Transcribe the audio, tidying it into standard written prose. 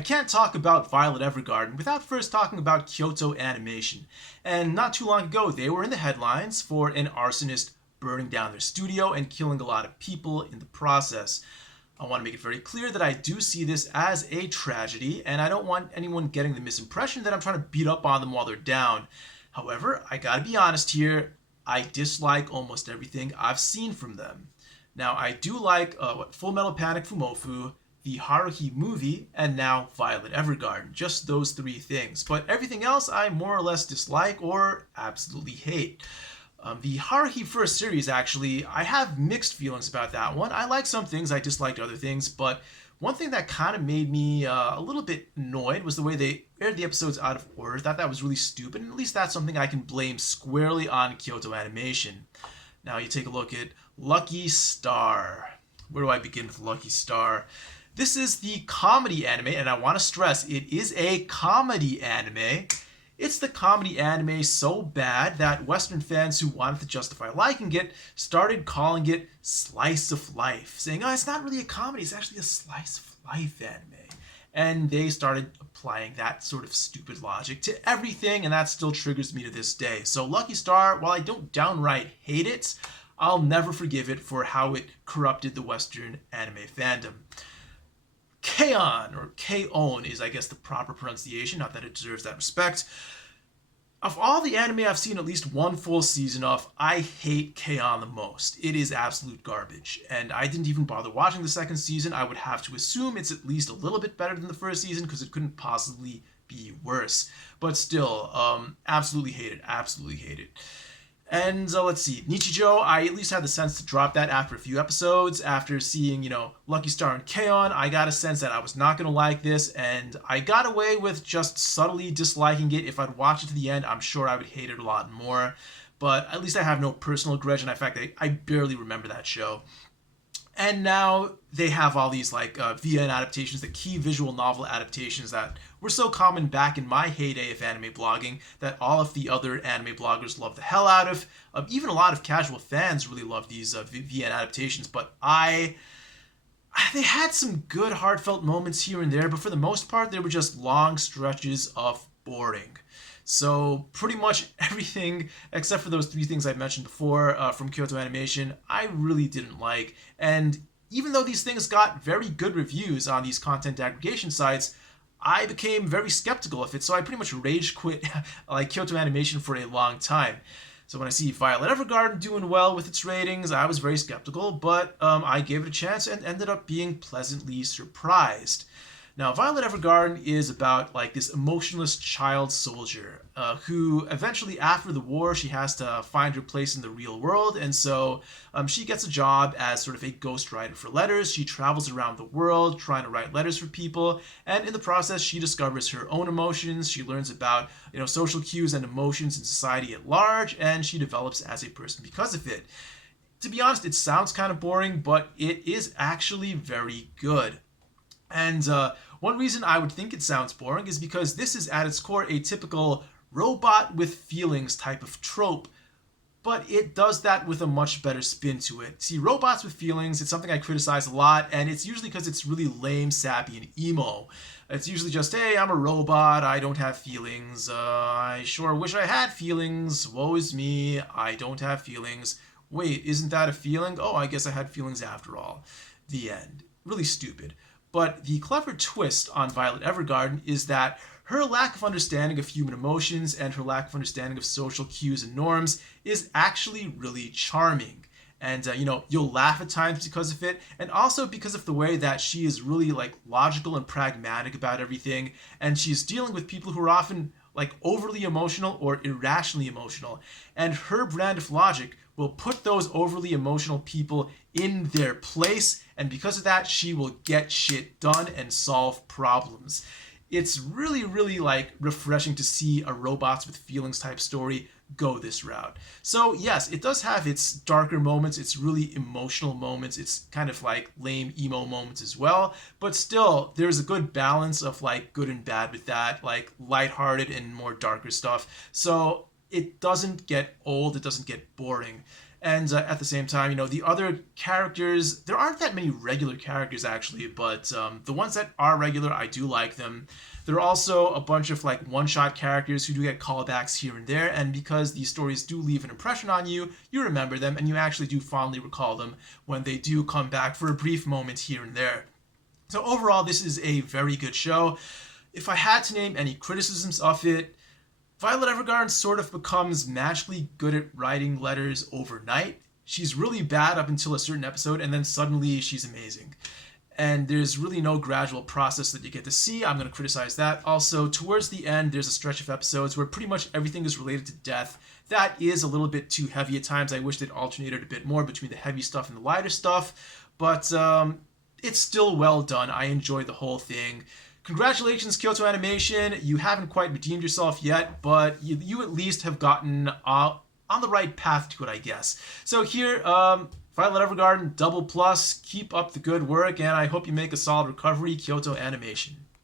I can't talk about Violet Evergarden without first talking about Kyoto Animation. And not too long ago, they were in the headlines for an arsonist burning down their studio and killing a lot of people in the process. I want to make it very clear that I do see this as a tragedy, and I don't want anyone getting the misimpression that I'm trying to beat up on them while they're down. However, I gotta be honest here, I dislike almost everything I've seen from them. Now, I do like Full Metal Panic Fumofu, the Haruhi movie, and now Violet Evergarden. Just those three things. But everything else I more or less dislike or absolutely hate. The Haruhi first series, actually, I have mixed feelings about that one. I like some things, I disliked other things, but one thing that kind of made me a little bit annoyed was the way they aired the episodes out of order. I thought that was really stupid, and at least that's something I can blame squarely on Kyoto Animation. Now you take a look at Lucky Star. Where do I begin with Lucky Star? This is the comedy anime, and I want to stress, it is a comedy anime. It's the comedy anime so bad that Western fans who wanted to justify liking it started calling it slice of life, saying, oh, it's not really a comedy, it's actually a slice of life anime. And they started applying that sort of stupid logic to everything, and that still triggers me to this day. So Lucky Star, while I don't downright hate it, I'll never forgive it for how it corrupted the Western anime fandom. K-On! Or K-On! Is, I guess, the proper pronunciation, not that it deserves that respect. Of all the anime I've seen at least one full season of, I hate K-On! The most. It is absolute garbage, and I didn't even bother watching the second season. I would have to assume it's at least a little bit better than the first season, because it couldn't possibly be worse. But still, absolutely hate it, absolutely hate it. And let's see, Nichijou, I at least had the sense to drop that after a few episodes. After seeing, Lucky Star and K-On!, I got a sense that I was not going to like this, and I got away with just subtly disliking it. If I'd watched it to the end, I'm sure I would hate it a lot more. But at least I have no personal grudge, and in fact, I barely remember that show. And now they have all these VN adaptations, the key visual novel adaptations that were so common back in my heyday of anime blogging that all of the other anime bloggers love the hell out of. Even a lot of casual fans really love these VN adaptations, but they had some good heartfelt moments here and there, but for the most part, they were just long stretches of boring. So pretty much everything, except for those three things I mentioned before from Kyoto Animation, I really didn't like. And even though these things got very good reviews on these content aggregation sites, I became very skeptical of it. So I pretty much rage quit Kyoto Animation for a long time. So when I see Violet Evergarden doing well with its ratings, I was very skeptical, but I gave it a chance and ended up being pleasantly surprised. Now, Violet Evergarden is about this emotionless child soldier who eventually, after the war, she has to find her place in the real world, and so she gets a job as sort of a ghostwriter for letters. She travels around the world trying to write letters for people, and in the process, she discovers her own emotions. She learns about social cues and emotions in society at large, and she develops as a person because of it. To be honest, it sounds kind of boring, but it is actually very good. And one reason I would think it sounds boring is because this is at its core a typical robot with feelings type of trope, but it does that with a much better spin to it. See, robots with feelings, it's something I criticize a lot, and it's usually because it's really lame, sappy, and emo. It's usually just, hey, I'm a robot, I don't have feelings, I sure wish I had feelings, woe is me, I don't have feelings. Wait, isn't that a feeling? Oh, I guess I had feelings after all. The end. Really stupid. But the clever twist on Violet Evergarden is that her lack of understanding of human emotions and her lack of understanding of social cues and norms is actually really charming. And, you'll laugh at times because of it, and also because of the way that she is really, logical and pragmatic about everything, and she's dealing with people who are often, overly emotional or irrationally emotional, and her brand of logic will put those overly emotional people in their place, and because of that, she will get shit done and solve problems. It's really, really refreshing to see a robots with feelings type story go this route. So yes, it does have its darker moments, its really emotional moments, it's kind of lame emo moments as well, but still there's a good balance of good and bad with that, lighthearted and more darker stuff. So it doesn't get old, it doesn't get boring. And at the same time, the other characters, there aren't that many regular characters actually, but the ones that are regular, I do like them. There are also a bunch of like one-shot characters who do get callbacks here and there, and because these stories do leave an impression on you, you remember them and you actually do fondly recall them when they do come back for a brief moment here and there. So overall, this is a very good show. If I had to name any criticisms of it, Violet Evergarden sort of becomes magically good at writing letters overnight. She's really bad up until a certain episode, and then suddenly she's amazing. And there's really no gradual process that you get to see. I'm going to criticize that. Also, towards the end, there's a stretch of episodes where pretty much everything is related to death. That is a little bit too heavy at times. I wish they'd alternated a bit more between the heavy stuff and the lighter stuff. But it's still well done. I enjoy the whole thing. Congratulations, Kyoto Animation. You haven't quite redeemed yourself yet, but you at least have gotten on the right path to it, I guess. So here, Violet Evergarden, double plus. Keep up the good work, and I hope you make a solid recovery, Kyoto Animation.